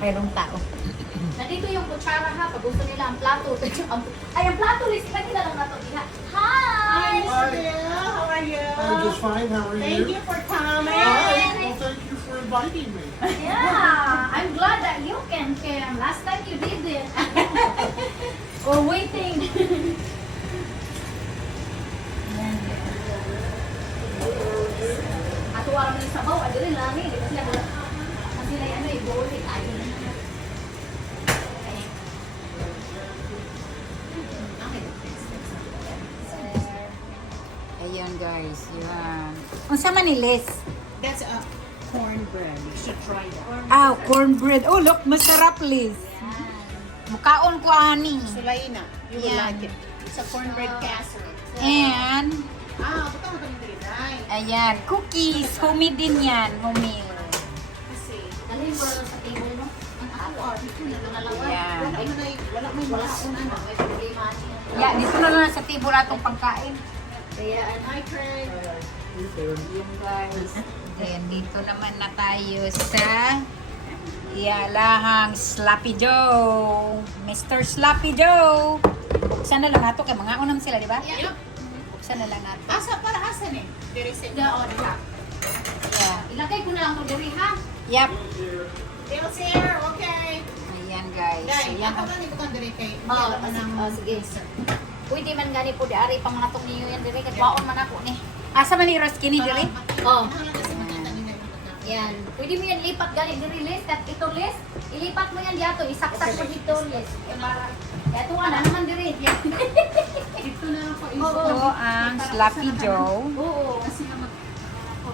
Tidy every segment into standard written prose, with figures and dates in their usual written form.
Mayroong tao. Nandito yung kutsara ha, pag gusto nila ang plato. Ay, ang plato, list na nila lang nato. Hi! Hi, Sophia. How are you? I'm just fine. How are Thank you? you for coming. Hi. Well, thank you for inviting me. Yeah, I'm glad that you can come. Last time you did it. Or waiting. Ato warang ni sabaw, adili lang ni. Kasi sila ano, ibuli tayo. Ayan guys, yan. Unsa man ni Les? That's a cornbread. You should try that. Ah, cornbread. Oh, look, masarap Les. Mukaon ko ani. Sulaina, you will Yeah. like it. It's a cornbread casserole. And, Butang mo din ay. ayan, cookies. Homemade din yan. Homemade. Kasi, Dalhin ko lang sa table, no? ang ako, dito na lang. Yeah. Wala may malaon ano. May problema niya. Yeah, dito na lang sa table atong pagkain. Kaya, hi, Craig. Yung guys. Then, dito naman na tayo sa Iyalahang Sloppy Joe. Mr. Sloppy Joe. Buksan na lang nato kay mga unam sila, di ba? Yup. Buksan na lang nato. Para asan eh? There is a Daon, ha? Yeah. Ilagay ko na lang ito diri, ha? Yep. Bill's here, okay. Ayan guys. Dahil, Ayan ako ang lang ibutang dire kay. Oh, sige. Pwede man gani po, diari pang mga tong niyo yan diri. Kagwaon man ako ni. asa man ni Roskini diri? Oh. Yan. Pwede mo yan lipat gali diri list at ito list. Ilipat mo yan dito, isaksak mo dito list. Eh para ito ana naman diri. Yan. Ito na ako Ito ang Sloppy Joe. Oo. Kasi naman,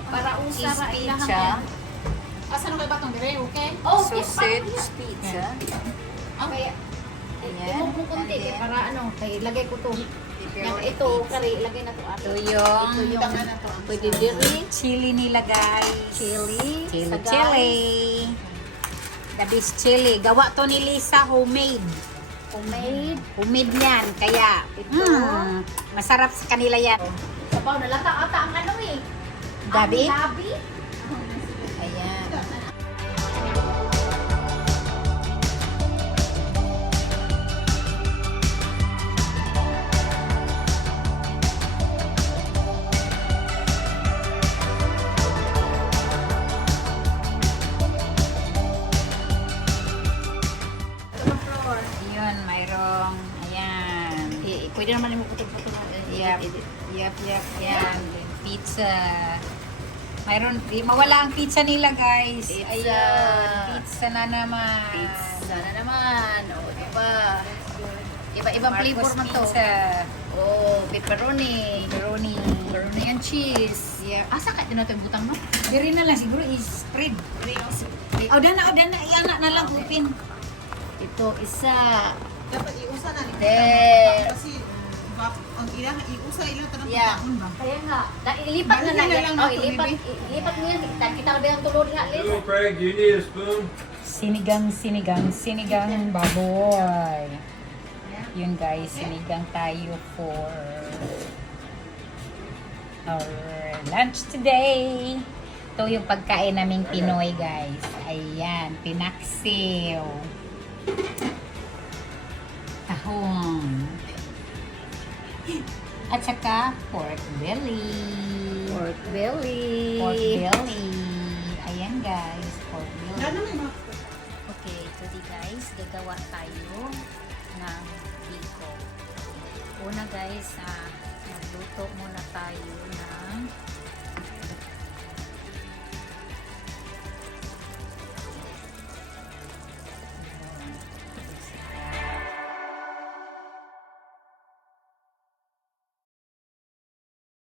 Para usara Is ilahan pizza. yan. asa na kayo batong dire, okay? Oh, Sausage pizza. Okay. Ayan. Ito po kunti And then, para ano, kay ilagay ko to. Yan, pepperoni ito, pizza. kari ilagay na to. Ito yung Ito yung Tama na to. pwede diri. chili nila guys. Chili. Chili, Sa chili. The best chili. Gawa to ni Lisa homemade. Homemade. Homemade yan. Kaya, Ito. masarap sa kanila yan. Sabaw na lata ata ang ano eh. Gabi? Ang gabi. Ayan. Yun, mayroong, ayan. Pwede naman yung putol-putol. Yep, yep, yep, yan. Pizza. Mayroon, di mawala ang pizza nila guys. Pizza. Ayan, pizza na naman. Pizza na naman. O, diba? Iba-ibang flavor man to. Pizza. Oh, pepperoni. Pepperoni. Pepperoni and cheese. Yep. Asa ka din natin butang, no? Diri na lang siguro is-spread. O, dana, iyan na lang upin. Ito, isa. Dapat iusa na ni. Then, Kasi, ang ilang iusa ilang tanang Yeah. pagkaon ba? Kaya nga. Ilipat na Balikan lang na yan. lang Oh, nato, ilipat. baby. Ilipat mo yan. Kita ba yung tulod nga, Liz? Hello, Craig. Do you need a spoon? Sinigang baboy. Yun guys, sinigang tayo for our lunch today. Ito yung pagkain naming Pinoy guys. Ayan, pinaksiw. Tahong. At saka pork belly. Pork belly. Pork belly. Ayan guys, pork belly. Lalo may mga Okay, today guys, gagawa tayo ng biko. Una guys, magluto muna tayo ng